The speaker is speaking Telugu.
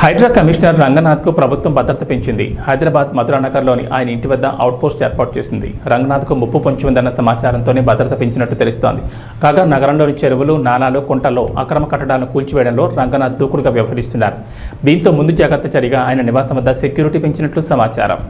హైడ్రా కమిషనర్ రంగనాథ్కు ప్రభుత్వం భద్రత పెంచింది. హైదరాబాద్ మధురానగర్లోని ఆయన ఇంటి వద్ద అవుట్పోస్ట్ ఏర్పాటు చేసింది. రంగనాథ్కు ముప్పు పొంచి ఉందన్న సమాచారంతోనే భద్రత పెంచినట్టు తెలుస్తోంది. కాగా నగరంలోని చెరువులు, నాలాలు, కుంటల్లో అక్రమ కట్టడాలను కూల్చివేయడంలో రంగనాథ్ దూకుడుగా వ్యవహరిస్తున్నారు. దీంతో ముందు జాగ్రత్త చర్యగా ఆయన నివాసం వద్ద సెక్యూరిటీ పెంచినట్లు సమాచారం.